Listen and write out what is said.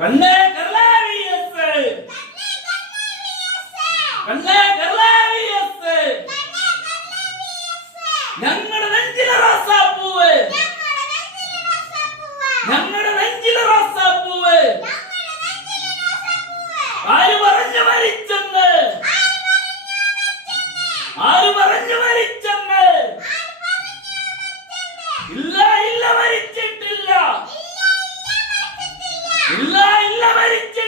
കണ്ണേ കരളേ വിഎസ് കണ്ണേ കരളേ വിഎസ് ഞങ്ങളുടെ നെഞ്ചിലെ റോസാപ്പൂവ് ഞങ്ങളുടെ നെഞ്ചിലെ റോസാപ്പൂവ് ആര് പറഞ്ഞു മരിച്ചെന്ന് ആര് പറഞ്ഞു മരിച്ചെന്ന് ഇല്ല ഇല്ല മരിച്ചിട്ടില്ല ഇല്ല ഇല്ല മരിച്ച